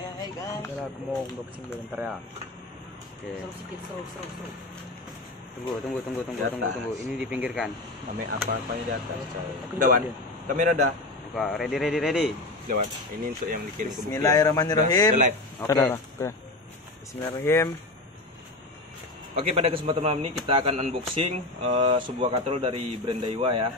Hai guys. Bentar, aku mau unboxing dulu bentar ya. Oke. Seru. Tunggu. Ini dipinggirkan. Namanya apa-apanya di atas, coy. Udah, Wan. Kamera dah. Buka. Ready. Udah, Wan. Ini untuk yang dikirim ke Bukti. Bismillahirrahmanirrahim. Udah live. Oke. Oke. Bismillahirrahmanirrahim. Oke, pada kesempatan malam ini kita akan unboxing sebuah katrol dari brand Daiwa ya.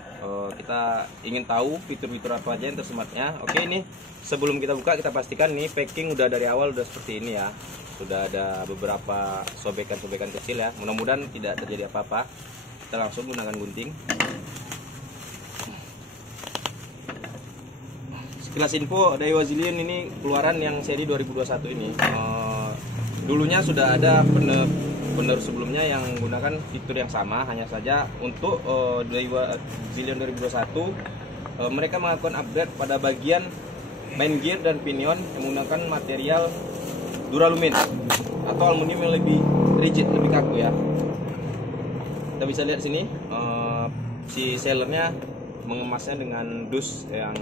Kita ingin tahu fitur-fitur apa aja yang tersematnya. Oke, ini sebelum kita buka kita pastikan nih packing udah dari awal udah seperti ini ya. Sudah ada beberapa sobekan-sobekan kecil ya. Mudah-mudahan tidak terjadi apa-apa. Kita langsung gunakan gunting. Sekilas info, Daiwa Zillion ini keluaran yang seri 2021 ini. Dulunya sudah ada penerus sebelumnya yang menggunakan fitur yang sama, hanya saja untuk Daiwa Zillion 2021 mereka melakukan upgrade pada bagian main gear dan pinion yang menggunakan material duralumin atau aluminium yang lebih rigid, lebih kaku ya. Kita bisa lihat sini si sellernya mengemasnya dengan dus yang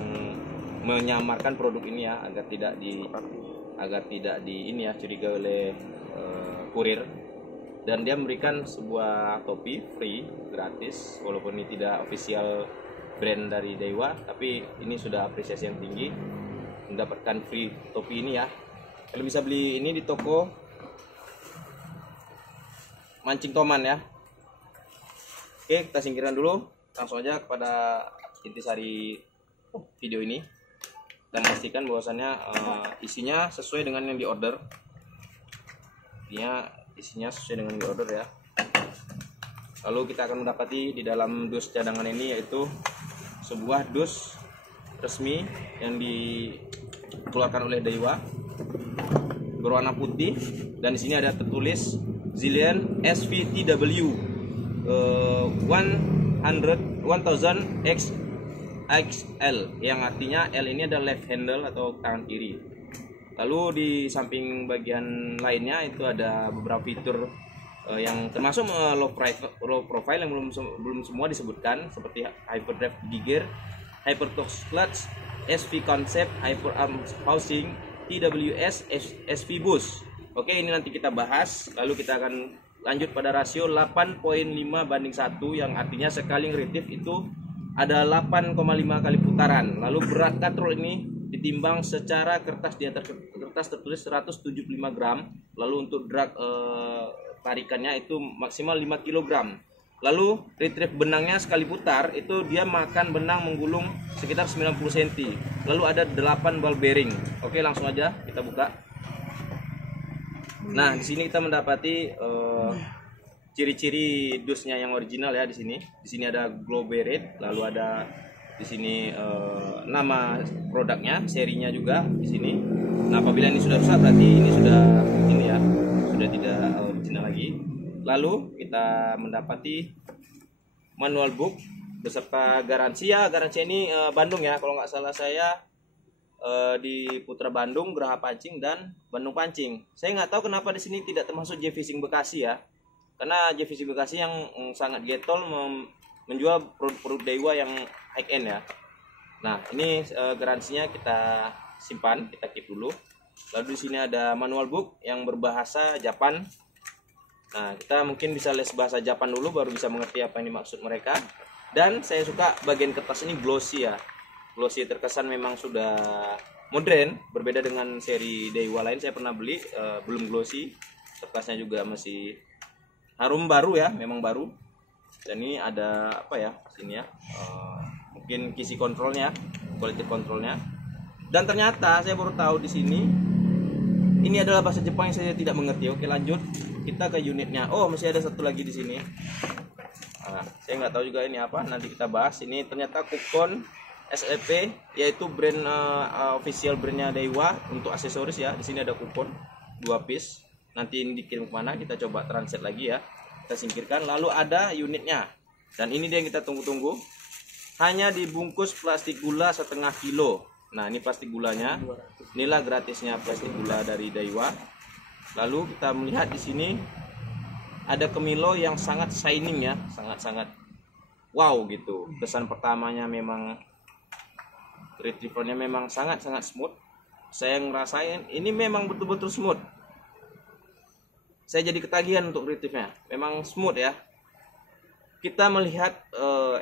menyamarkan produk ini ya, agar tidak di curiga oleh kurir. Dan dia memberikan sebuah topi free gratis, walaupun ini tidak official brand dari Daiwa, tapi ini sudah apresiasi yang tinggi mendapatkan free topi ini ya. Kalian bisa beli ini di toko Mancing Toman ya. Oke, kita singkirkan dulu, langsung aja kepada intisari video ini dan pastikan bahwasannya isinya sesuai dengan yang diorder. Isinya sesuai dengan order ya. Lalu kita akan mendapati di dalam dus cadangan ini yaitu sebuah dus resmi yang dikeluarkan oleh Daiwa berwarna putih, dan di sini ada tertulis Zillion SVTW 1000 XL yang artinya L ini adalah left handle atau tangan kiri. Lalu di samping bagian lainnya itu ada beberapa fitur yang termasuk low profile yang belum semua disebutkan, seperti hyperdrive gear, hypertorque clutch, SV concept, hyperarm housing, TWS, SV boost. Oke, ini nanti kita bahas. Lalu kita akan lanjut pada rasio 8.5:1 yang artinya sekali ngeritif itu ada 8,5 kali putaran. Lalu berat katrol ini ditimbang secara kertas, di atas kertas tertulis 175 gram. Lalu untuk drag tarikannya itu maksimal 5 kg. Lalu retrieve benangnya sekali putar itu dia makan benang menggulung sekitar 90 cm. Lalu ada 8 ball bearing. Oke, langsung aja kita buka. Nah, di sini kita mendapati ciri-ciri dusnya yang original ya di sini. Di sini ada glow bearing, lalu ada di sini nama produknya, serinya juga di sini. Nah, apabila ini sudah rusak berarti ini sudah tidak original lagi. Lalu kita mendapati manual book beserta garansi ya. Garansi ini Bandung ya, kalau nggak salah saya di Putra Bandung, Geraha Pancing dan Bandung Pancing. Saya nggak tahu kenapa di sini tidak termasuk J Fishing Bekasi ya, karena J Fishing Bekasi yang sangat getol menjual produk-produk Daiwa yang high end ya. Nah, ini garansinya kita simpan, kita keep dulu. Lalu di sini ada manual book yang berbahasa Japan. Nah, kita mungkin bisa les bahasa Japan dulu baru bisa mengerti apa yang dimaksud mereka. Dan saya suka bagian kertas ini glossy ya. Glossy terkesan memang sudah modern, berbeda dengan seri Daiwa lain saya pernah beli belum glossy. Kertasnya juga masih harum baru ya, memang baru. Dan ini ada apa ya sini ya, mungkin kisi kontrolnya, quality kontrolnya. Dan ternyata saya baru tahu di sini ini adalah bahasa Jepang yang saya tidak mengerti. Oke, lanjut kita ke unitnya. Oh, masih ada satu lagi di sini. Nah, saya nggak tahu juga ini apa, nanti kita bahas. Ini ternyata Kupon SEP, yaitu brand official brandnya Daiwa untuk aksesoris ya. Di sini ada kupon 2 piece. Nanti ini dikirim kemana kita coba translate lagi ya. Kita singkirkan. Lalu ada unitnya, dan ini dia yang kita tunggu-tunggu. Hanya dibungkus plastik gula 1/2 kilo. Nah, ini plastik gulanya. Inilah gratisnya plastik gula dari Daiwa. Lalu kita melihat di sini ada kemilo yang sangat shining ya, sangat-sangat wow gitu. Kesan pertamanya memang retrievernya memang sangat-sangat smooth. saya ngerasain ini memang betul-betul smooth. Saya jadi ketagihan untuk retrieve-nya. Memang smooth ya. Kita melihat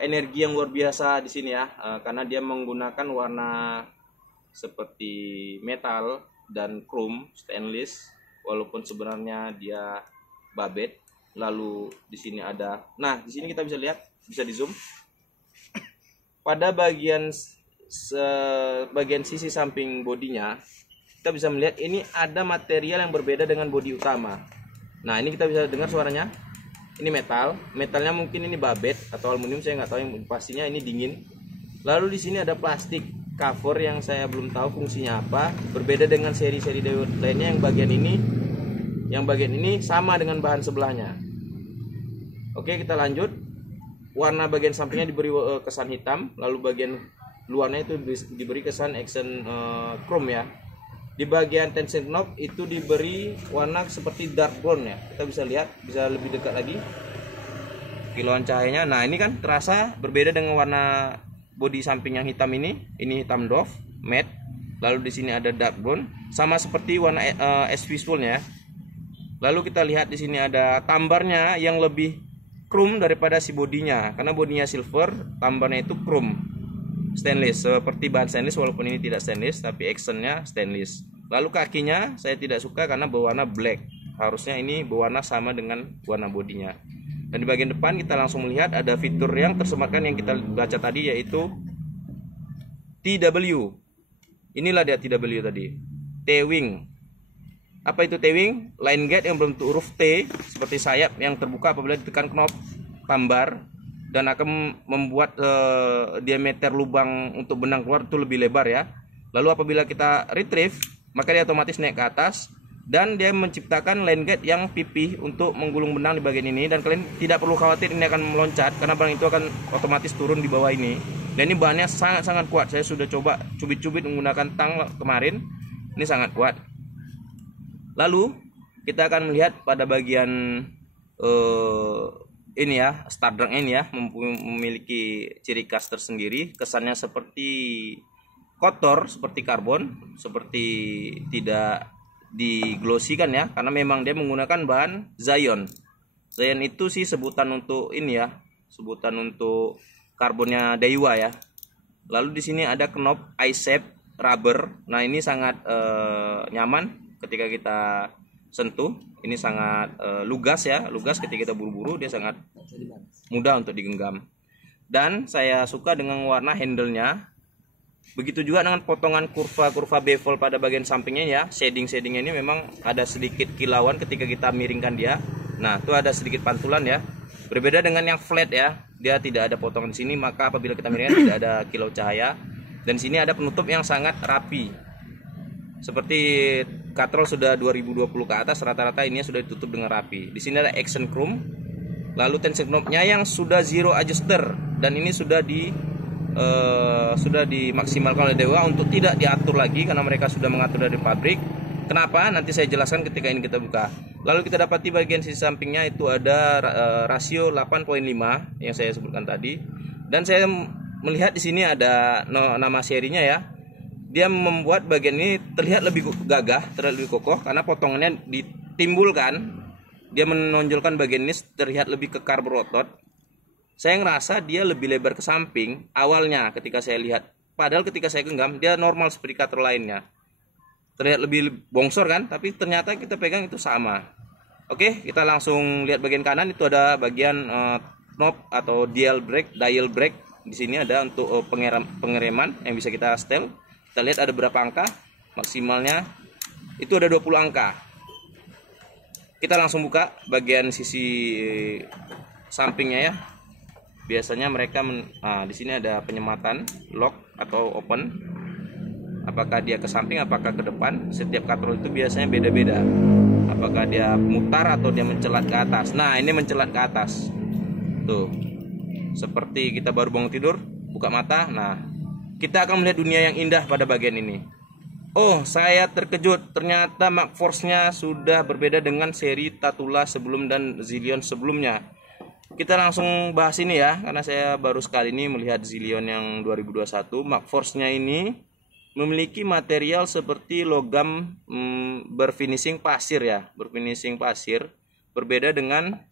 energi yang luar biasa di sini ya, karena dia menggunakan warna seperti metal dan chrome stainless, walaupun sebenarnya dia babet. Lalu di sini ada, nah di sini kita bisa lihat, bisa di zoom pada bagian sisi samping bodinya, kita bisa melihat ini ada material yang berbeda dengan bodi utama. Nah ini kita bisa dengar suaranya, ini metalnya mungkin ini babet atau aluminium, saya nggak tahu, yang pastinya ini dingin. Lalu di sini ada plastik cover yang saya belum tahu fungsinya apa, berbeda dengan seri-seri lainnya. Yang bagian ini sama dengan bahan sebelahnya. Oke, kita lanjut. Warna bagian sampingnya diberi kesan hitam, lalu bagian luarnya itu diberi kesan accent chrome ya. Di bagian tension knob itu diberi warna seperti dark brown ya. Kita bisa lihat, bisa lebih dekat lagi kilauan cahayanya. Nah ini kan terasa berbeda dengan warna bodi samping yang hitam ini hitam doff matte. Lalu di sini ada dark brown, sama seperti warna SV Spool ya. Lalu kita lihat di sini ada tambarnya yang lebih chrome daripada si bodinya, karena bodinya silver, tambarnya itu chrome stainless, seperti bahan stainless walaupun ini tidak stainless, tapi actionnya stainless. Lalu kakinya saya tidak suka karena berwarna black, harusnya ini berwarna sama dengan warna bodinya. Dan di bagian depan kita langsung melihat ada fitur yang tersematkan yang kita baca tadi, yaitu TW. Inilah dia TW tadi, T-wing. Apa itu T-wing? Line gate yang berbentuk huruf T seperti sayap yang terbuka apabila ditekan knob tambar, dan akan membuat diameter lubang untuk benang keluar itu lebih lebar ya. Lalu apabila kita retrieve, maka dia otomatis naik ke atas, dan dia menciptakan line gate yang pipih untuk menggulung benang di bagian ini, dan kalian tidak perlu khawatir ini akan meloncat karena benang itu akan otomatis turun di bawah ini. Dan ini bahannya sangat-sangat kuat. Saya sudah coba cubit-cubit menggunakan tang kemarin, ini sangat kuat. Lalu kita akan melihat pada bagian ini ya, Stardrunk ini ya, memiliki ciri khas tersendiri. Kesannya seperti kotor, seperti karbon, seperti tidak diglosikan ya, karena memang dia menggunakan bahan Zion. Zion itu sih sebutan untuk ini ya, sebutan untuk karbonnya Daiwa ya. Lalu di sini ada knob I-shape rubber. Nah ini sangat nyaman ketika kita sentuh, ini sangat lugas ya, lugas ketika kita buru-buru, dia sangat mudah untuk digenggam. Dan saya suka dengan warna handle-nya. Begitu juga dengan potongan kurva bevel pada bagian sampingnya ya. Shading-shadingnya ini memang ada sedikit kilauan ketika kita miringkan dia. Nah, itu ada sedikit pantulan ya. Berbeda dengan yang flat ya, dia tidak ada potongan di sini, maka apabila kita miringkan tidak ada kilau cahaya. Dan sini ada penutup yang sangat rapi. Seperti katrol sudah 2020 ke atas, rata-rata ini sudah ditutup dengan rapi. Di sini ada action chrome. Lalu tension knob-nya yang sudah zero adjuster, dan ini sudah dimaksimalkan oleh Dewa untuk tidak diatur lagi karena mereka sudah mengatur dari pabrik. Kenapa? Nanti saya jelaskan ketika ini kita buka. Lalu kita dapati bagian sisi sampingnya itu ada rasio 8.5 yang saya sebutkan tadi. Dan saya melihat di sini ada nama serinya ya. Dia membuat bagian ini terlihat lebih gagah, terlihat lebih kokoh karena potongannya ditimbulkan. Dia menonjolkan bagian ini terlihat lebih kekar berotot. Saya ngerasa dia lebih lebar ke samping awalnya ketika saya lihat. Padahal ketika saya genggam dia normal seperti cutter lainnya. Terlihat lebih bongsor kan, tapi ternyata kita pegang itu sama. Oke, kita langsung lihat bagian kanan, itu ada bagian knob atau dial brake. Di sini ada untuk pengereman yang bisa kita setel. Kita lihat ada berapa angka, maksimalnya itu ada 20 angka. Kita langsung buka bagian sisi sampingnya ya. Biasanya mereka di sini ada penyematan lock atau open. Apakah dia ke samping, apakah ke depan? Setiap katrol itu biasanya beda-beda. Apakah dia mutar atau dia mencelat ke atas? Nah, ini mencelat ke atas. Tuh. Seperti kita baru bangun tidur, buka mata. Nah, kita akan melihat dunia yang indah pada bagian ini. Oh, saya terkejut. Ternyata MagForce-nya sudah berbeda dengan seri Tatula sebelum dan Zillion sebelumnya. Kita langsung bahas ini ya, karena saya baru sekali ini melihat Zillion yang 2021. MagForce-nya ini memiliki material seperti logam berfinishing pasir ya, berfinishing pasir. Berbeda dengan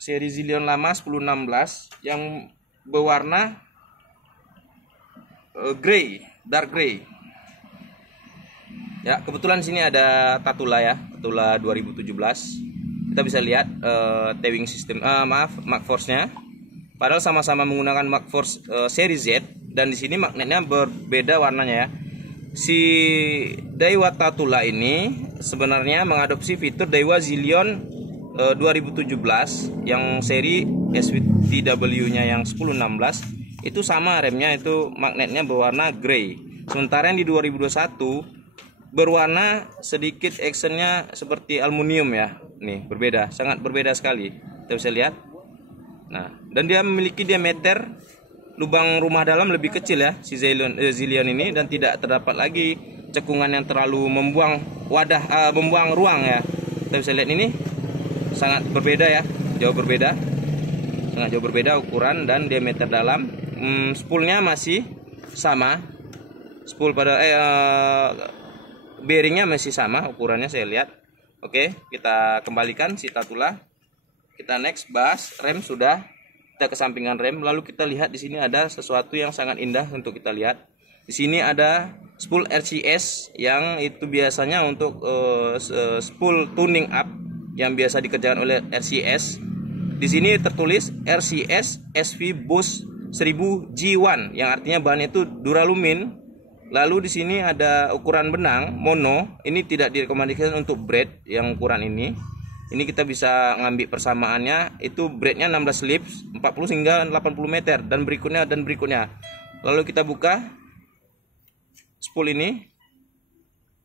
seri Zillion lama 1016 yang berwarna grey, dark grey. Ya, kebetulan sini ada Tatula ya, Tatula 2017. Kita bisa lihat towing system, Magforce-nya. Padahal sama-sama menggunakan Magforce seri Z, dan di sini magnetnya berbeda warnanya ya. Si Daiwa Tatula ini sebenarnya mengadopsi fitur Daiwa Zillion 2017 yang seri SVTW-nya yang 1016 itu sama remnya, itu magnetnya berwarna grey. Sementara yang di 2021 berwarna sedikit actionnya seperti aluminium ya. Nih berbeda, sangat berbeda sekali. Kita bisa lihat. Nah, dan dia memiliki diameter lubang rumah dalam lebih kecil ya si Zillion ini, dan tidak terdapat lagi cekungan yang terlalu membuang ruang ya. Kita bisa lihat ini sangat berbeda ya, jauh berbeda, sangat jauh berbeda ukuran dan diameter dalam. Spoolnya masih sama, spool pada bearingnya masih sama ukurannya saya lihat. Oke, kita kembalikan si Tatula. Kita next bahas rem, sudah kita kesampingan rem. Lalu kita lihat di sini ada sesuatu yang sangat indah untuk kita lihat. Di sini ada spool RCS yang itu biasanya untuk spool tuning up yang biasa dikerjakan oleh RCS. Di sini tertulis RCS SV Boost 1000 G1 yang artinya bahannya itu duralumin. Lalu di sini ada ukuran benang mono. Ini tidak direkomendasikan untuk braid yang ukuran ini. Ini kita bisa ngambil persamaannya, itu braidnya 16 lips 40 hingga 80 meter dan berikutnya. Lalu kita buka spool ini.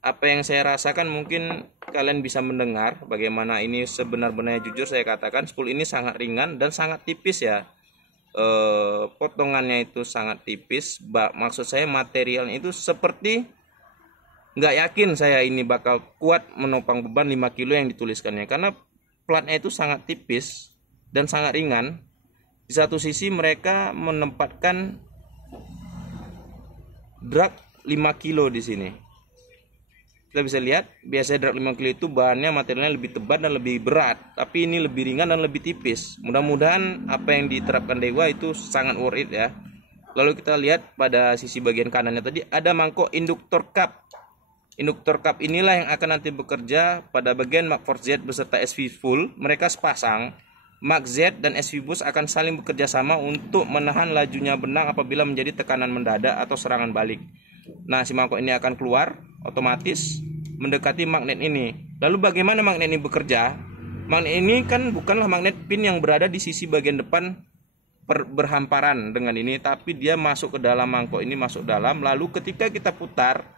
Apa yang saya rasakan, mungkin kalian bisa mendengar bagaimana ini sebenar-benarnya. Jujur saya katakan spool ini sangat ringan dan sangat tipis ya. Potongannya itu sangat tipis. Maksud saya materialnya itu seperti nggak yakin saya ini bakal kuat menopang beban 5 kilo yang dituliskannya, karena platnya itu sangat tipis dan sangat ringan. Di satu sisi mereka menempatkan drag 5 kilo di sini. Kita bisa lihat biasanya drag 5 kilo itu bahannya materialnya lebih tebal dan lebih berat, tapi ini lebih ringan dan lebih tipis. Mudah-mudahan apa yang diterapkan Daiwa itu sangat worth it ya. Lalu kita lihat pada sisi bagian kanannya tadi ada mangkok induktor cup. Induktor cup inilah yang akan nanti bekerja pada bagian Magforce Z beserta SV full. Mereka sepasang. Mag Z dan SV Boost akan saling bekerja sama untuk menahan lajunya benang apabila menjadi tekanan mendadak atau serangan balik. Nah, si mangkok ini akan keluar otomatis mendekati magnet ini. Lalu bagaimana magnet ini bekerja? Magnet ini kan bukanlah magnet pin yang berada di sisi bagian depan berhamparan dengan ini, tapi dia masuk ke dalam mangkok ini, masuk dalam. Lalu ketika kita putar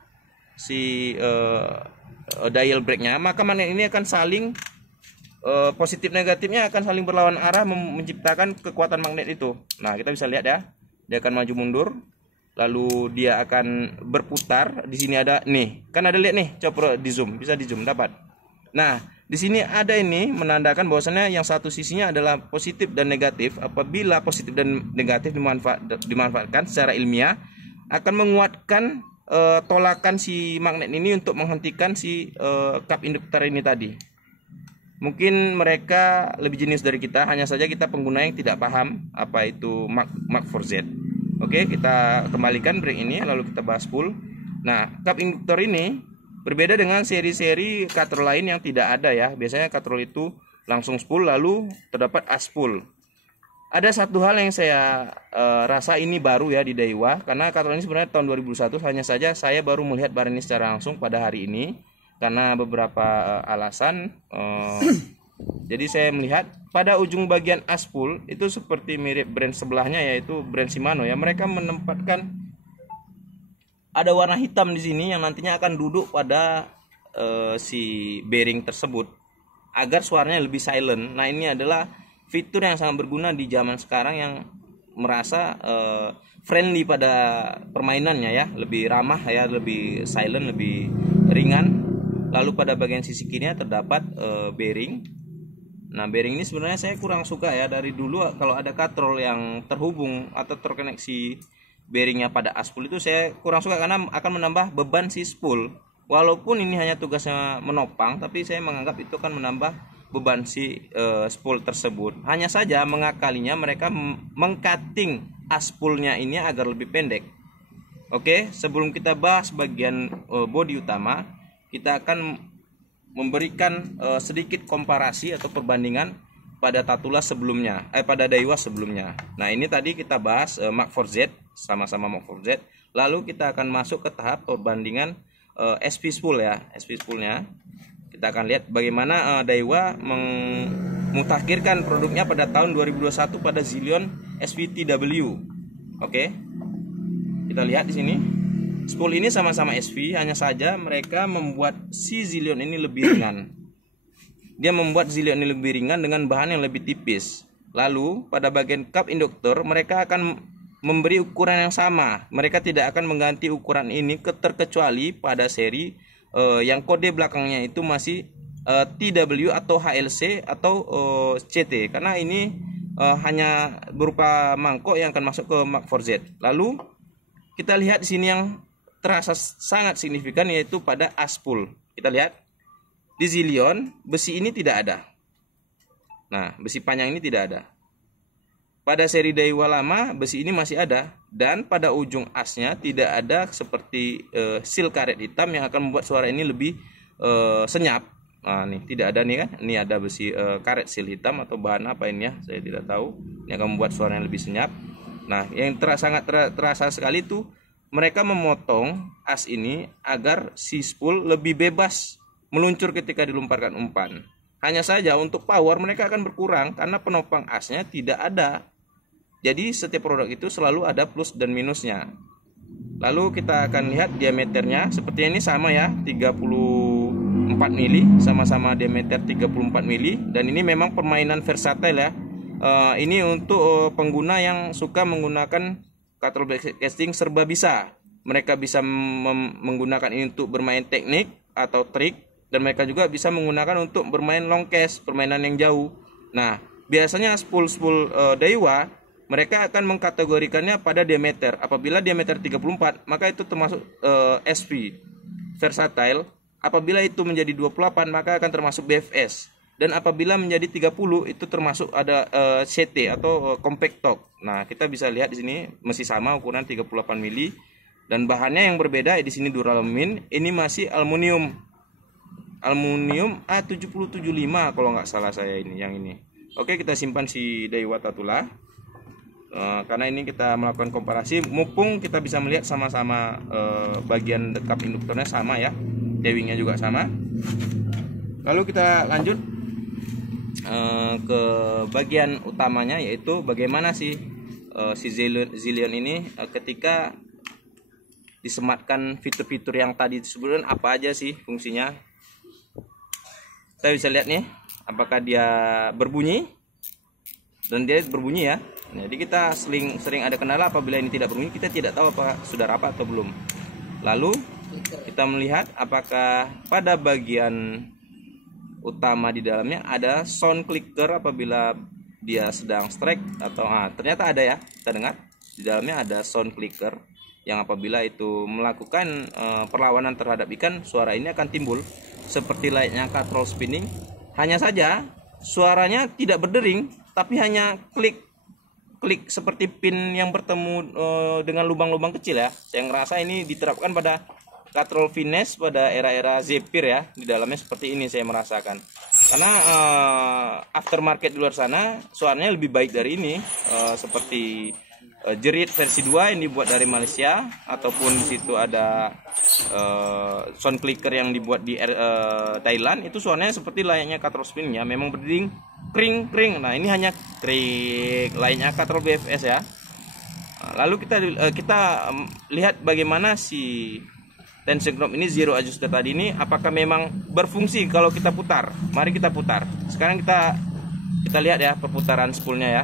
si dial brake-nya, maka magnet ini akan saling positif negatifnya akan saling berlawan arah, menciptakan kekuatan magnet itu. Nah, kita bisa lihat ya, dia akan maju mundur, lalu dia akan berputar. Di sini ada nih, kan ada lihat nih, coba di zoom, bisa di zoom dapat. Nah, di sini ada ini menandakan bahwasannya yang satu sisinya adalah positif dan negatif. Apabila positif dan negatif dimanfaatkan secara ilmiah, akan menguatkan tolakan si magnet ini untuk menghentikan si kap induktor ini tadi. Mungkin mereka lebih jenius dari kita, hanya saja kita pengguna yang tidak paham apa itu Magforce Z. Oke, kita kembalikan brake ini, lalu kita bahas spool. Nah, kap induktor ini berbeda dengan seri-seri katrol lain yang tidak ada ya. Biasanya katrol itu langsung spool lalu terdapat aspool. Ada satu hal yang saya rasa ini baru ya di Daiwa, karena katrol ini sebenarnya tahun 2001, hanya saja saya baru melihat barang ini secara langsung pada hari ini karena beberapa alasan. Jadi saya melihat pada ujung bagian aspool itu seperti mirip brand sebelahnya, yaitu brand Shimano ya. Mereka menempatkan ada warna hitam di sini yang nantinya akan duduk pada si bearing tersebut agar suaranya lebih silent. Nah, ini adalah fitur yang sangat berguna di zaman sekarang yang merasa friendly pada permainannya ya, lebih ramah ya, lebih silent, lebih ringan. Lalu pada bagian sisi kirinya terdapat bearing. Nah, bearing ini sebenarnya saya kurang suka ya. Dari dulu kalau ada katrol yang terhubung atau terkoneksi bearingnya pada aspul itu saya kurang suka karena akan menambah beban si spool. Walaupun ini hanya tugasnya menopang, tapi saya menganggap itu akan menambah beban si spool tersebut. Hanya saja mengakalinya mereka mengcutting aspulnya ini agar lebih pendek. Oke, sebelum kita bahas bagian bodi utama, kita akan memberikan sedikit komparasi atau perbandingan pada Tatula sebelumnya, pada Daiwa sebelumnya. Nah, ini tadi kita bahas Mark IV Z, sama-sama Mark IV Z. Lalu kita akan masuk ke tahap perbandingan SP spool ya, SP spoolnya. Kita akan lihat bagaimana Daiwa memutakhirkan produknya pada tahun 2021 pada Zillion SVTW. Oke. Kita lihat di sini. Spool ini sama-sama SV, hanya saja mereka membuat si Zillion ini lebih ringan. Dia membuat Zillion ini lebih ringan dengan bahan yang lebih tipis. Lalu pada bagian cup induktor mereka akan memberi ukuran yang sama. Mereka tidak akan mengganti ukuran ini terkecuali pada seri yang kode belakangnya itu masih TW atau HLC atau CT, karena ini hanya berupa mangkok yang akan masuk ke Mark IV Z. Lalu kita lihat di sini yang terasa sangat signifikan yaitu pada aspul. Kita lihat di Zillion besi ini tidak ada. Nah, besi panjang ini tidak ada. Pada seri Daiwa lama besi ini masih ada, dan pada ujung asnya tidak ada seperti seal karet hitam yang akan membuat suara ini lebih senyap. Nah, nih tidak ada nih kan? Ini ada besi karet seal hitam atau bahan apa ini ya? Saya tidak tahu. Ini akan membuat suara yang lebih senyap. Nah, yang sangat terasa sekali tuh mereka memotong as ini agar si spool lebih bebas meluncur ketika dilomparkan umpan. Hanya saja untuk power mereka akan berkurang karena penopang asnya tidak ada. Jadi setiap produk itu selalu ada plus dan minusnya. Lalu kita akan lihat diameternya. Seperti ini sama ya, 34 mili, sama-sama diameter 34 mili. Dan ini memang permainan versatile ya. Ini untuk pengguna yang suka menggunakan control casting serba bisa. Mereka bisa menggunakan ini untuk bermain teknik atau trik. Dan mereka juga bisa menggunakan untuk bermain long cast, permainan yang jauh. Nah, biasanya spool-spool Daiwa mereka akan mengkategorikannya pada diameter. Apabila diameter 34, maka itu termasuk SP versatile. Apabila itu menjadi 28, maka akan termasuk BFS. Dan apabila menjadi 30, itu termasuk ada CT atau compact top. Nah, kita bisa lihat di sini masih sama ukuran 38 mili, dan bahannya yang berbeda. Di sini duralumin, ini masih aluminium A775 kalau nggak salah saya ini yang ini. Oke, kita simpan si Daiwa Tatula karena ini kita melakukan komparasi, mumpung kita bisa melihat sama-sama bagian cup induktornya sama ya, dewingnya juga sama. Lalu kita lanjut ke bagian utamanya, yaitu bagaimana sih si Zillion ini ketika disematkan fitur-fitur yang tadi disebutkan, apa aja sih fungsinya. Kita bisa lihat nih, apakah dia berbunyi, dan dia berbunyi ya. Jadi kita sering ada kendala apabila ini tidak berbunyi, kita tidak tahu apa sudah rapat atau belum. Lalu kita melihat apakah pada bagian utama di dalamnya ada sound clicker apabila dia sedang strike atau ternyata ada ya. Kita dengar di dalamnya ada sound clicker yang apabila itu melakukan perlawanan terhadap ikan, suara ini akan timbul seperti layaknya control spinning. Hanya saja suaranya tidak berdering, tapi hanya klik seperti pin yang bertemu dengan lubang-lubang kecil ya. Saya ngerasa ini diterapkan pada control finesse pada era-era Zephyr ya. Di dalamnya seperti ini saya merasakan. Karena aftermarket di luar sana suaranya lebih baik dari ini, seperti jerit versi 2 yang dibuat dari Malaysia, ataupun di situ ada sound clicker yang dibuat di Thailand. Itu suaranya seperti layaknya control spin ya, memang berdering kring kring. Nah, ini hanya kring layaknya control BFS ya. Lalu kita lihat bagaimana si tension knob ini zero adjuster tadi ini, apakah memang berfungsi kalau kita putar. Mari kita putar. Sekarang kita lihat ya perputaran spoolnya ya,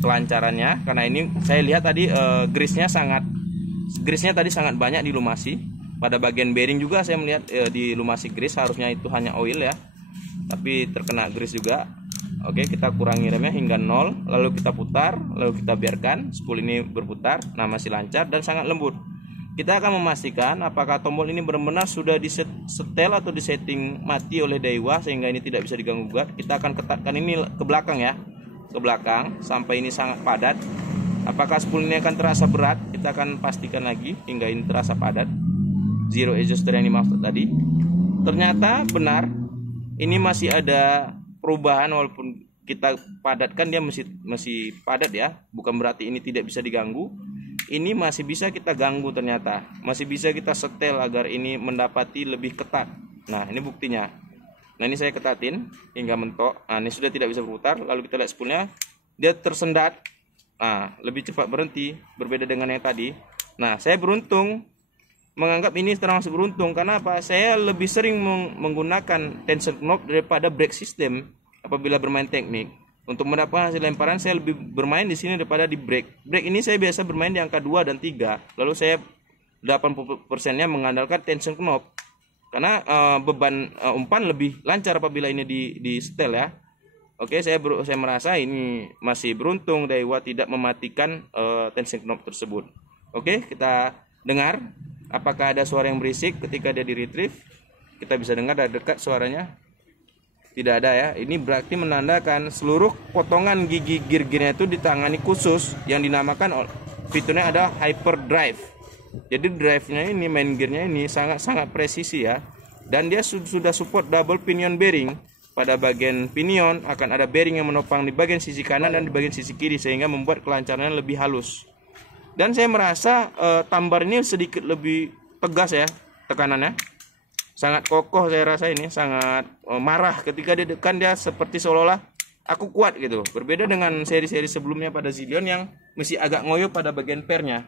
kelancarannya. Karena ini saya lihat tadi grease-nya tadi sangat banyak dilumasi. Pada bagian bearing juga saya melihat dilumasi grease, harusnya itu hanya oil ya, tapi terkena grease juga. Oke, kita kurangi remnya hingga 0, lalu kita putar, lalu kita biarkan spool ini berputar. Nah, masih lancar dan sangat lembut. Kita akan memastikan apakah tombol ini benar-benar sudah disetel atau disetting mati oleh Daiwa sehingga ini tidak bisa diganggu gugat. Kita akan ketatkan ini ke belakang ya, ke belakang sampai ini sangat padat. Apakah spool ini akan terasa berat? Kita akan pastikan lagi hingga ini terasa padat. Zero adjuster yang dimaksud tadi. Ternyata benar, ini masih ada perubahan walaupun kita padatkan dia masih padat ya. Bukan berarti ini tidak bisa diganggu. Ini masih bisa kita ganggu ternyata. Masih bisa kita setel agar ini mendapati lebih ketat. Nah, ini buktinya. Nah, ini saya ketatin hingga mentok. Nah, ini sudah tidak bisa berputar. Lalu kita lihat spoolnya, dia tersendat. Nah, lebih cepat berhenti, berbeda dengan yang tadi. Nah, saya beruntung, menganggap ini termasuk beruntung. Karena apa? Saya lebih sering menggunakan tension knob daripada brake system apabila bermain teknik. Untuk mendapatkan hasil lemparan, saya lebih bermain di sini daripada di brake. Brake ini saya biasa bermain di angka 2 dan 3. Lalu saya 80%-nya mengandalkan tension knob. Karena beban umpan lebih lancar apabila ini di setel ya. Oke, saya merasa ini masih beruntung Daiwa tidak mematikan tension knob tersebut. Oke, kita dengar apakah ada suara yang berisik ketika dia di retrieve. Kita bisa dengar dari dekat suaranya. Tidak ada ya. Ini berarti menandakan seluruh potongan gigi gear-gearnya itu ditangani khusus yang dinamakan fiturnya ada hyperdrive. Jadi drive-nya ini, main gear-nya ini sangat-sangat presisi ya. Dan dia sudah support double pinion bearing. Pada bagian pinion akan ada bearing yang menopang di bagian sisi kanan dan di bagian sisi kiri sehingga membuat kelancarannya lebih halus. Dan saya merasa tambar ini sedikit lebih tegas ya tekanannya. Sangat kokoh saya rasa ini, sangat marah ketika ditekan dia seperti seolah-olah aku kuat gitu. Berbeda dengan seri-seri sebelumnya pada Zillion yang masih agak ngoyo pada bagian pernya.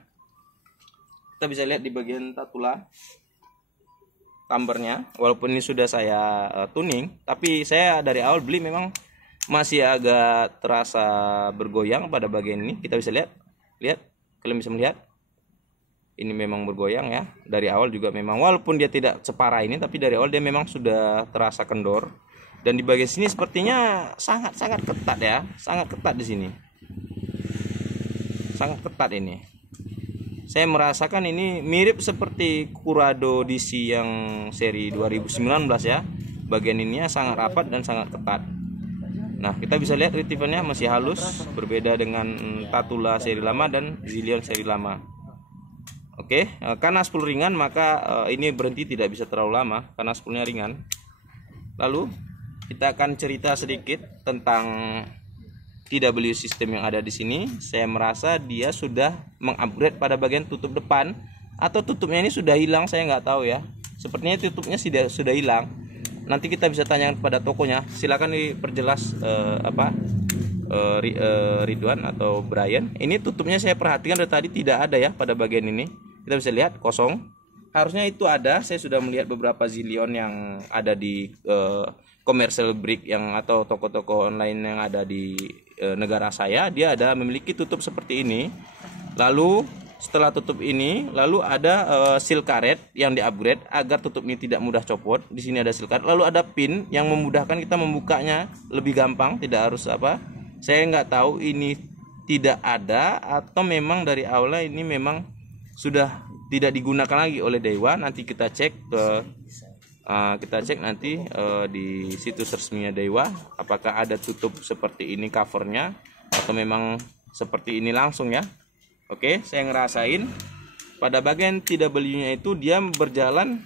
Kita bisa lihat di bagian tatula tambernya, walaupun ini sudah saya tuning, tapi saya dari awal beli memang masih agak terasa bergoyang pada bagian ini. Kita bisa lihat, kalian bisa melihat, ini memang bergoyang ya. Dari awal juga memang, walaupun dia tidak separah ini, tapi dari awal dia memang sudah terasa kendor. Dan di bagian sini sepertinya sangat ketat ya, sangat ketat di sini, sangat ketat ini. Saya merasakan ini mirip seperti Curado DC yang seri 2019 ya. Bagian ininya sangat rapat dan sangat ketat. Nah, kita bisa lihat retrievernya masih halus, berbeda dengan Tatula seri lama dan Zillion seri lama. Oke, karena spool ringan maka ini berhenti tidak bisa terlalu lama karena spoolnya ringan. Lalu kita akan cerita sedikit tentang TW sistem yang ada di sini. Saya merasa dia sudah mengupgrade pada bagian tutup depan, atau tutupnya ini sudah hilang, saya nggak tahu ya. Sepertinya tutupnya sudah hilang. Nanti kita bisa tanyakan kepada tokonya. Silakan diperjelas Ridwan atau Brian. Ini tutupnya saya perhatikan dari tadi tidak ada ya pada bagian ini. Kita bisa lihat kosong. Harusnya itu ada. Saya sudah melihat beberapa Zillion yang ada di commercial break yang atau toko-toko online yang ada di negara saya, dia ada memiliki tutup seperti ini. Lalu setelah tutup ini, lalu ada seal karet yang di-upgrade agar tutup ini tidak mudah copot. Di sini ada seal karet, lalu ada pin yang memudahkan kita membukanya lebih gampang, tidak harus apa. Saya nggak tahu ini tidak ada atau memang dari awalnya ini memang sudah tidak digunakan lagi oleh Daiwa. Nanti kita cek nanti di situs resminya Daiwa apakah ada tutup seperti ini covernya atau memang seperti ini langsung ya. Oke, saya ngerasain pada bagian TW-nya itu dia berjalan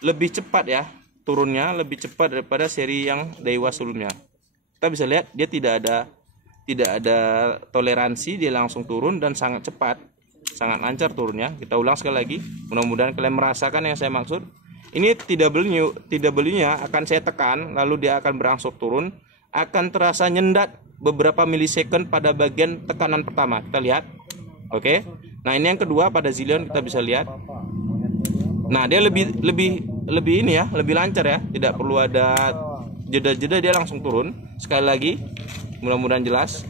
lebih cepat ya, turunnya lebih cepat daripada seri yang Daiwa sebelumnya. Kita bisa lihat dia tidak ada toleransi, dia langsung turun dan sangat cepat, sangat lancar turunnya. Kita ulang sekali lagi, mudah-mudahan kalian merasakan yang saya maksud. Ini TW-nya akan saya tekan, lalu dia akan berangsur turun, akan terasa nyendat beberapa milisecond pada bagian tekanan pertama. Kita lihat, oke. Nah, ini yang kedua pada Zillion kita bisa lihat. Nah, dia lebih ini ya, lebih lancar ya, tidak perlu ada jeda-jeda, dia langsung turun. Sekali lagi, mudah-mudahan jelas.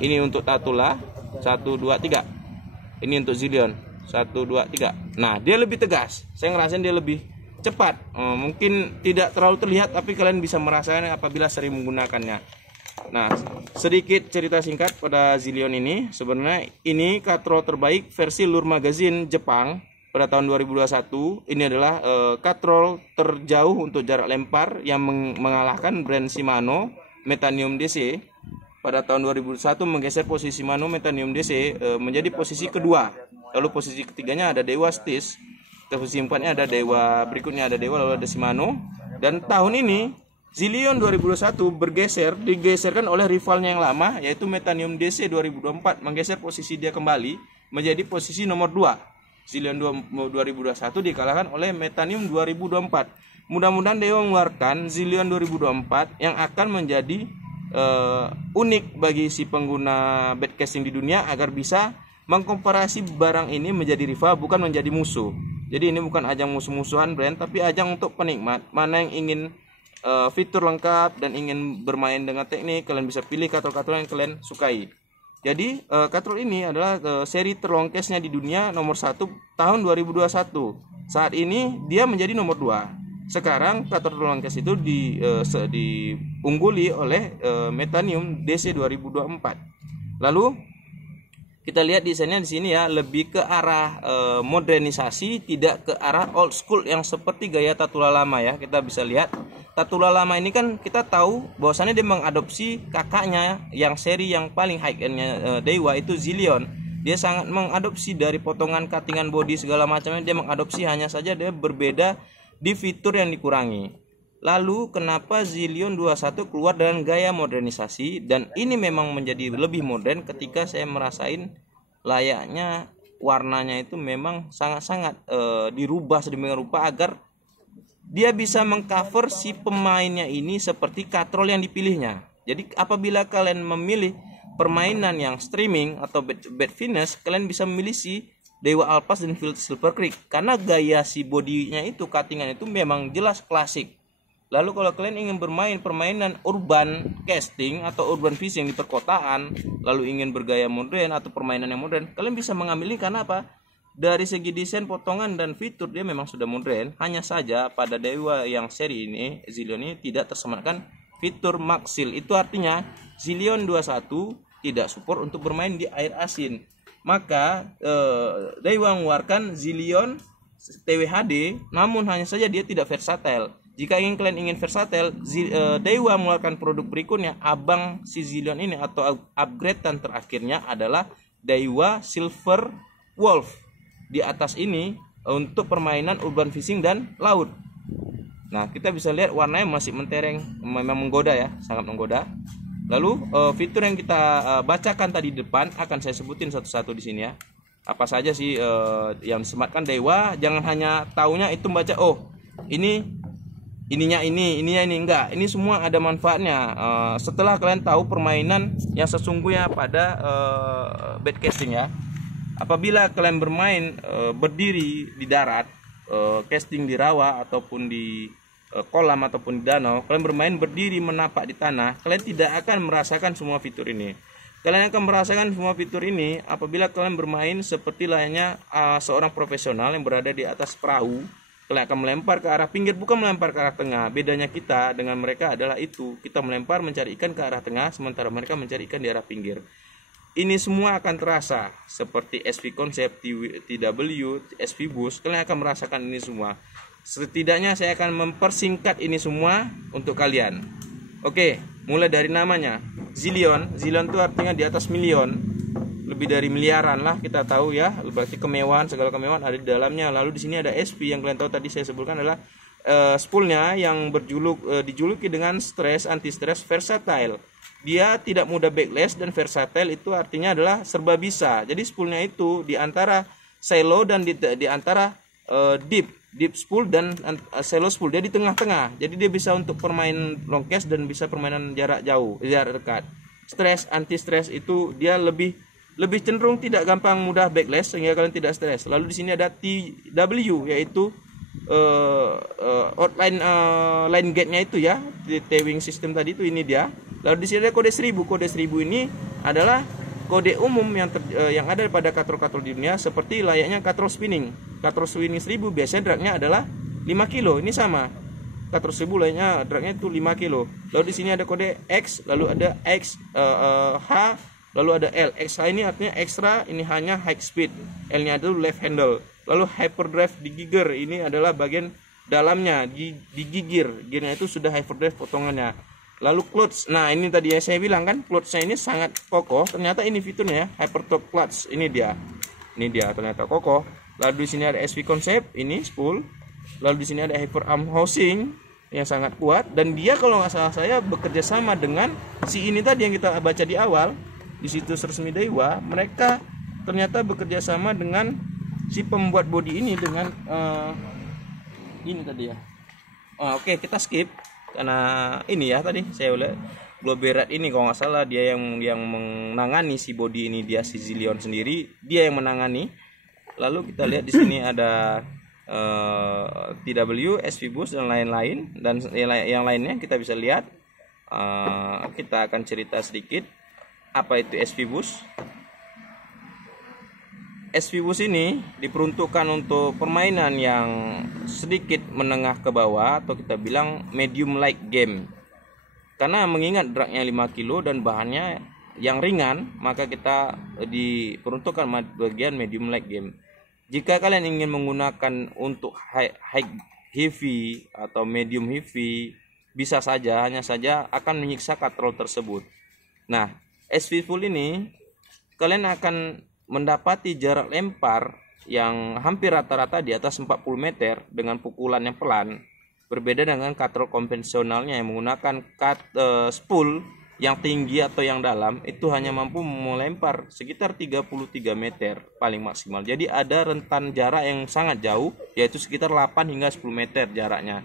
Ini untuk Tatula 1, 2, 3. Ini untuk Zillion 1, 2, 3. Nah, dia lebih tegas. Saya ngerasain dia lebih cepat. Mungkin tidak terlalu terlihat, tapi kalian bisa merasakan apabila sering menggunakannya. Nah, sedikit cerita singkat pada Zillion ini. Sebenarnya ini katrol terbaik versi Lure Magazine Jepang pada tahun 2021. Ini adalah katrol terjauh untuk jarak lempar yang mengalahkan brand Shimano Metanium DC. Pada tahun 2001 menggeser posisi Shimano Metanium DC menjadi posisi kedua. Lalu posisi ketiganya ada Dewa Stis. Posisi keempatnya ada Dewa, berikutnya ada Dewa, lalu ada Shimano. Dan tahun ini Zillion 2021 digeserkan oleh rivalnya yang lama, yaitu Metanium DC 2024, menggeser posisi dia kembali menjadi posisi nomor 2. Zillion 2021 dikalahkan oleh Metanium 2024. Mudah-mudahan Dewa mengeluarkan Zillion 2024 yang akan menjadi unik bagi si pengguna baitcasting di dunia, agar bisa mengkomparasi barang ini menjadi rival, bukan menjadi musuh. Jadi ini bukan ajang musuh-musuhan brand, tapi ajang untuk penikmat. Mana yang ingin fitur lengkap dan ingin bermain dengan teknik, kalian bisa pilih katrol-katrol yang kalian sukai. Jadi katrol ini adalah seri terlongkesnya di dunia nomor 1 tahun 2021. Saat ini dia menjadi nomor 2. Sekarang katrol terlongkes itu diungguli oleh Metanium DC 2024. Lalu kita lihat desainnya di sini ya, lebih ke arah modernisasi, tidak ke arah old school yang seperti gaya Tatula lama ya. Kita bisa lihat Tatula lama ini kan kita tahu bahwasannya dia mengadopsi kakaknya yang seri yang paling high endnya Dewa, itu Zillion. Dia sangat mengadopsi dari potongan cuttingan body segala macamnya, dia mengadopsi, hanya saja dia berbeda di fitur yang dikurangi. Lalu kenapa Zillion 21 keluar dengan gaya modernisasi, dan ini memang menjadi lebih modern ketika saya merasain layaknya warnanya itu memang sangat-sangat dirubah sedemikian rupa agar dia bisa mengcover si pemainnya ini seperti katrol yang dipilihnya. Jadi apabila kalian memilih permainan yang streaming atau bed finish, kalian bisa memilih si Dewa Alpas dan Silver Creek, karena gaya si bodinya itu, cuttingan itu memang jelas klasik. Lalu kalau kalian ingin bermain permainan urban casting atau urban fishing di perkotaan, lalu ingin bergaya modern atau permainan yang modern, kalian bisa mengambil ini. Karena apa? Dari segi desain, potongan, dan fitur dia memang sudah modern. Hanya saja pada Dewa yang seri ini, Zillion ini tidak tersematkan fitur Maxil. Itu artinya Zillion 21 tidak support untuk bermain di air asin. Maka Dewa mengeluarkan Zillion TWHD, namun hanya saja dia tidak versatile. Jika kalian ingin versatile, Dewa mengeluarkan produk berikutnya, abang si Zillion ini, atau upgradean terakhirnya adalah Dewa Silver Wolf. Di atas ini untuk permainan urban fishing dan laut. Nah, kita bisa lihat warnanya masih mentereng, memang menggoda ya, sangat menggoda. Lalu fitur yang kita bacakan tadi di depan akan saya sebutin satu-satu di sini ya. Apa saja sih yang disematkan Dewa? Jangan hanya taunya itu baca, oh ininya ini enggak. Ini semua ada manfaatnya. Setelah kalian tahu permainan yang sesungguhnya pada baitcasting ya. Apabila kalian bermain berdiri di darat, casting di rawa ataupun di kolam ataupun di danau, kalian bermain berdiri menapak di tanah, kalian tidak akan merasakan semua fitur ini. Kalian akan merasakan semua fitur ini apabila kalian bermain seperti layaknya seorang profesional yang berada di atas perahu. Kalian akan melempar ke arah pinggir, bukan melempar ke arah tengah. Bedanya kita dengan mereka adalah itu, kita melempar mencari ikan ke arah tengah, sementara mereka mencari ikan di arah pinggir. Ini semua akan terasa seperti SV Concept, TW, SV Boost. Kalian akan merasakan ini semua. Setidaknya saya akan mempersingkat ini semua untuk kalian. Oke, mulai dari namanya Zillion. Zillion itu artinya di atas milion, lebih dari miliaran lah kita tahu ya. Berarti kemewahan, segala kemewahan ada di dalamnya. Lalu di sini ada SV yang kalian tahu tadi saya sebutkan adalah spoolnya yang dijuluki dengan stress, anti stress, versatile. Dia tidak mudah backlash, dan versatile itu artinya adalah serba bisa. Jadi spoolnya itu di antara shallow dan di antara deep spool dan shallow spool, dia di tengah-tengah. Jadi dia bisa untuk permain long cast dan bisa permainan jarak jauh, jarak dekat. Stress, anti stress itu dia lebih cenderung tidak gampang mudah backlash sehingga kalian tidak stres. Lalu di sini ada TW, yaitu outline line gate-nya itu ya, di towing system tadi itu, ini dia. Lalu di sini ada kode 1000. Kode 1000 ini adalah kode umum yang ada pada katrol-katrol di dunia, seperti layaknya katrol spinning. Katrol spinning 1000 biasanya dragnya adalah 5 kilo. Ini sama. Katrol 1000 lainnya dragnya itu 5 kilo. Lalu di sini ada kode X, lalu ada X H, lalu ada L. XH ini artinya extra, ini hanya high speed. L-nya itu left handle. Lalu hyperdrive di gigger, ini adalah bagian dalamnya di gigir. Gearnya itu sudah hyperdrive potongannya. Lalu clutch. Nah, ini tadi yang saya bilang kan, clutchnya ini sangat kokoh. Ternyata ini fiturnya ya, hypertop clutch. Ini dia. Ini dia ternyata kokoh. Lalu di sini ada SV concept, ini spool. Lalu di sini ada hyper arm housing yang sangat kuat, dan dia kalau nggak salah saya bekerja sama dengan si ini tadi yang kita baca di awal di situs resmi Daiwa. Mereka ternyata bekerja sama dengan si pembuat bodi ini dengan ini tadi ya. Oke, kita skip karena ini ya tadi saya lihat Globerat ini kalau nggak salah dia yang menangani si bodi ini, dia si Zillion sendiri, dia yang menangani. Lalu kita lihat di sini ada TW, SV Bus dan lain-lain, dan yang lainnya kita bisa lihat. Kita akan cerita sedikit apa itu SV Bus. SV Bus ini diperuntukkan untuk permainan yang sedikit menengah ke bawah, atau kita bilang medium light game. Karena mengingat dragnya 5 kilo dan bahannya yang ringan, maka kita diperuntukkan bagian medium light game. Jika kalian ingin menggunakan untuk high heavy atau medium heavy, bisa saja, hanya saja akan menyiksa katrol tersebut. Nah, SV full ini kalian akan mendapati jarak lempar yang hampir rata-rata di atas 40 meter dengan pukulan yang pelan, berbeda dengan katrol konvensionalnya yang menggunakan spool yang tinggi atau yang dalam, itu hanya mampu melempar sekitar 33 meter paling maksimal. Jadi ada rentan jarak yang sangat jauh, yaitu sekitar 8 hingga 10 meter jaraknya.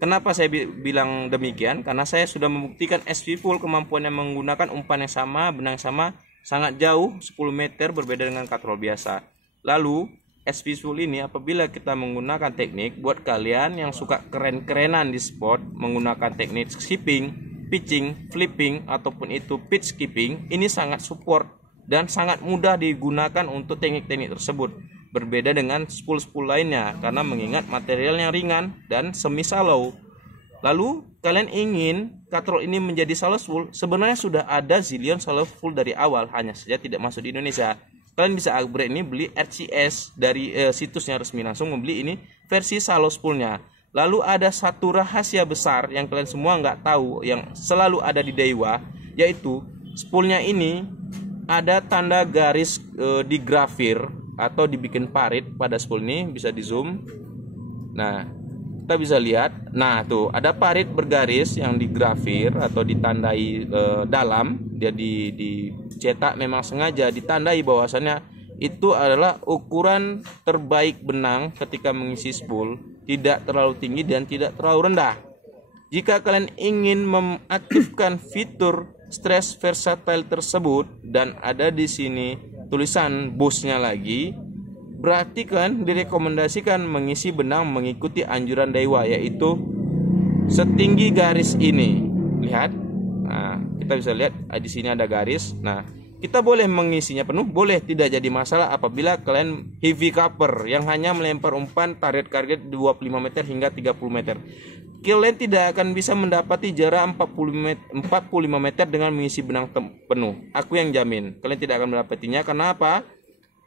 Kenapa saya bilang demikian? Karena saya sudah membuktikan SV full kemampuannya menggunakan umpan yang sama, benang yang sama, sangat jauh 10 meter, berbeda dengan katrol biasa. Lalu SV full ini apabila kita menggunakan teknik, buat kalian yang suka keren-kerenan di sport menggunakan teknik skipping, pitching, flipping, ataupun itu pitch skipping, ini sangat support dan sangat mudah digunakan untuk teknik-teknik tersebut, berbeda dengan spool-spool lainnya karena mengingat materialnya ringan dan semi shallow. Lalu kalian ingin katrol ini menjadi shallow spool, sebenarnya sudah ada Zillion shallow spool dari awal, hanya saja tidak masuk di Indonesia. Kalian bisa upgrade ini, beli RCS dari situsnya resmi, langsung membeli ini versi shallow spoolnya. Lalu ada satu rahasia besar yang kalian semua nggak tahu, yang selalu ada di Daiwa, yaitu spoolnya ini ada tanda garis digrafir atau dibikin parit pada spool ini, bisa di zoom. Nah, kita bisa lihat, nah tuh ada parit bergaris yang digrafir atau ditandai dalam, dia dicetak memang sengaja ditandai bahwasannya itu adalah ukuran terbaik benang ketika mengisi spool, tidak terlalu tinggi dan tidak terlalu rendah. Jika kalian ingin mengaktifkan fitur stress versatile tersebut dan ada di sini tulisan busnya lagi, berarti kan direkomendasikan mengisi benang mengikuti anjuran Daiwa, yaitu setinggi garis ini. Lihat, nah, kita bisa lihat di sini ada garis. Nah, kita boleh mengisinya penuh, boleh, tidak jadi masalah apabila kalian heavy cover yang hanya melempar umpan target 25 meter hingga 30 meter. Kalian tidak akan bisa mendapati jarak 45 meter dengan mengisi benang penuh. Aku yang jamin, kalian tidak akan mendapatinya. Karena apa?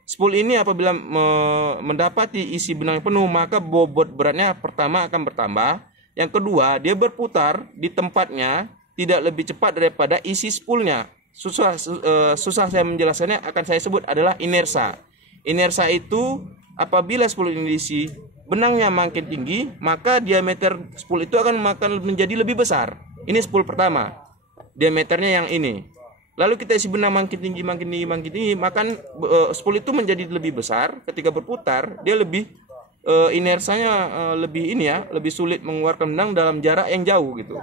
Spool ini apabila mendapati isi benang penuh, maka bobot beratnya pertama akan bertambah. Yang kedua, dia berputar di tempatnya tidak lebih cepat daripada isi spoolnya. Susah saya menjelaskannya, akan saya sebut adalah inersa. Inersa itu apabila spool ini diisi benangnya makin tinggi, maka diameter spool itu akan menjadi lebih besar. Ini spool pertama, diameternya yang ini. Lalu kita isi benang makin tinggi, maka spool itu menjadi lebih besar. Ketika berputar, dia lebih inersanya lebih ini ya, lebih sulit mengeluarkan benang dalam jarak yang jauh gitu.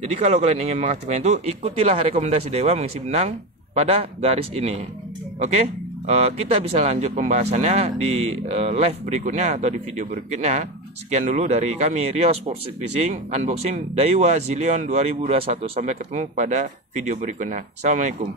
Jadi kalau kalian ingin mengaktifkan itu, ikutilah rekomendasi Daiwa mengisi benang pada garis ini. Oke, kita bisa lanjut pembahasannya di live berikutnya atau di video berikutnya. Sekian dulu dari kami, Rio Sports Fishing, unboxing Daiwa Zillion 2021. Sampai ketemu pada video berikutnya. Assalamualaikum.